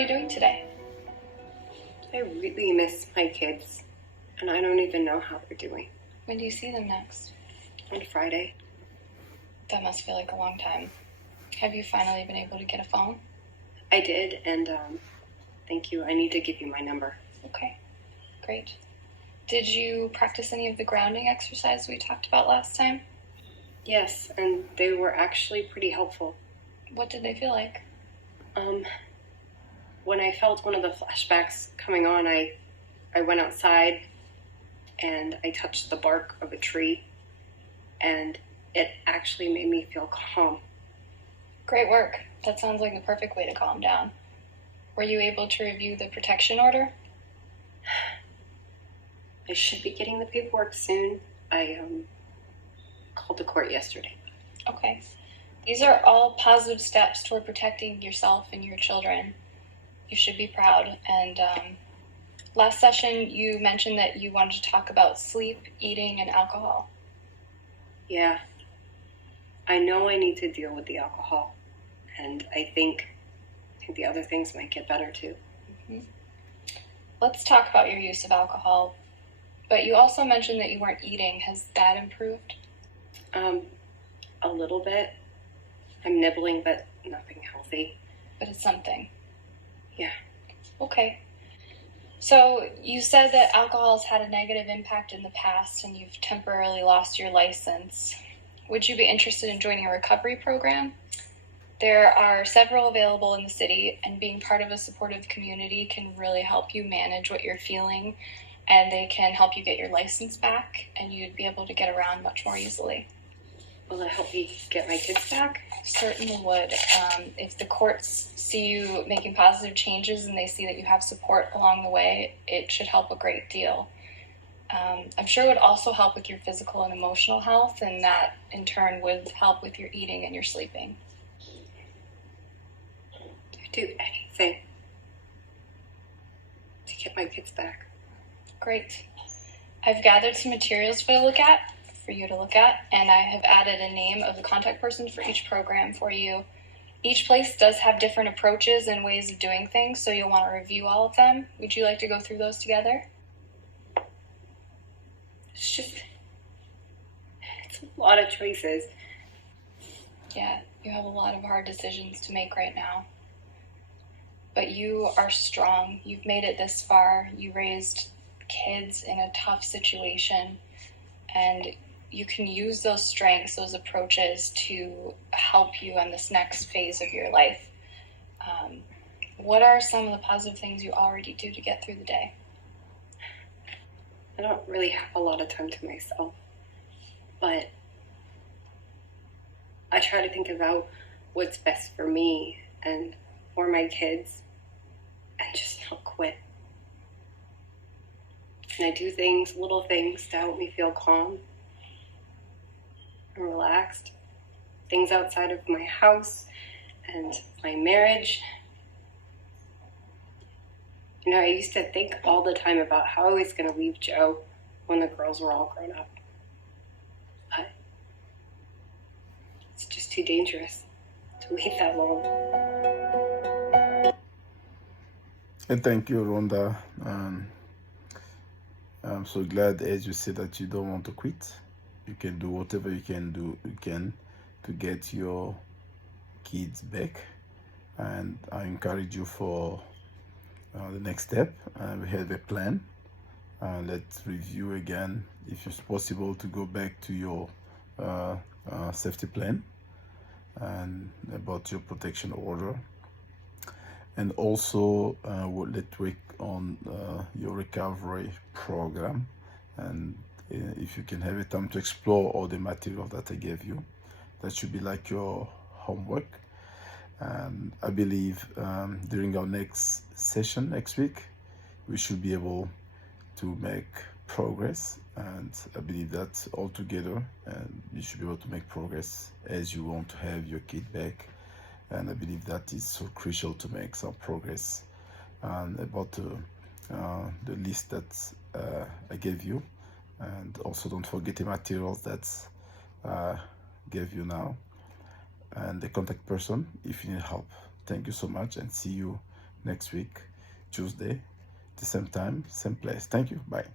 you doing today? I really miss my kids, and I don't even know how they're doing. When do you see them next? On Friday. That must feel like a long time. Have you finally been able to get a phone? I did, and thank you. I need to give you my number. Okay, great. Did you practice any of the grounding exercises we talked about last time? Yes, and they were actually pretty helpful. What did they feel like? When I felt one of the flashbacks coming on, I went outside and I touched the bark of a tree, and it actually made me feel calm. Great work. That sounds like the perfect way to calm down. Were you able to review the protection order? I should be getting the paperwork soon. I called the court yesterday. Okay. These are all positive steps toward protecting yourself and your children. You should be proud. And last session, you mentioned that you wanted to talk about sleep, eating, and alcohol. Yeah. I know I need to deal with the alcohol, and I think the other things might get better too. Mm-hmm. Let's talk about your use of alcohol. But you also mentioned that you weren't eating. Has that improved? A little bit. I'm nibbling, but nothing healthy. But it's something. Yeah. Okay. So you said that alcohol has had a negative impact in the past and you've temporarily lost your license. Would you be interested in joining a recovery program? There are several available in the city, and being part of a supportive community can really help you manage what you're feeling, and they can help you get your license back, and you'd be able to get around much more easily. Will it help me get my kids back? Certainly would. If the courts see you making positive changes and they see that you have support along the way, it should help a great deal. I'm sure it would also help with your physical and emotional health, and that in turn would help with your eating and your sleeping. I'd do anything to get my kids back. Great. I've gathered some materials for you to look at, and I have added a name of the contact person for each program for you. Each place does have different approaches and ways of doing things, so you'll want to review all of them. Would you like to go through those together? It's a lot of choices. Yeah, you have a lot of hard decisions to make right now. But you are strong. You've made it this far. You raised kids in a tough situation, and you can use those strengths, those approaches to help you on this next phase of your life. What are some of the positive things you already do to get through the day? I don't really have a lot of time to myself, but I try to think about what's best for me and for my kids, and just not quit. And I do little things to help me feel calm and relaxed. Things outside of my house and my marriage. You know, I used to think all the time about how I was going to leave Joe when the girls were all grown up. But it's just too dangerous to wait that long. And thank you, Rhonda. I'm so glad, as you said, that you don't want to quit. You can do whatever you can to get your kids back. And I encourage you for the next step. We have a plan. Let's review again, if it's possible, to go back to your safety plan and about your protection order. And also let's work on your recovery program, and if you can have a time to explore all the material that I gave you, that should be like your homework. And I believe during our next session next week, we should be able to make progress, and I believe that all together, and you should be able to make progress as you want to have your kid back. And I believe that is so crucial to make some progress. And about the list that I gave you, and also don't forget the materials that gave you now, and the contact person if you need help. Thank you so much, and see you next week, Tuesday, the same time, same place. Thank you. Bye.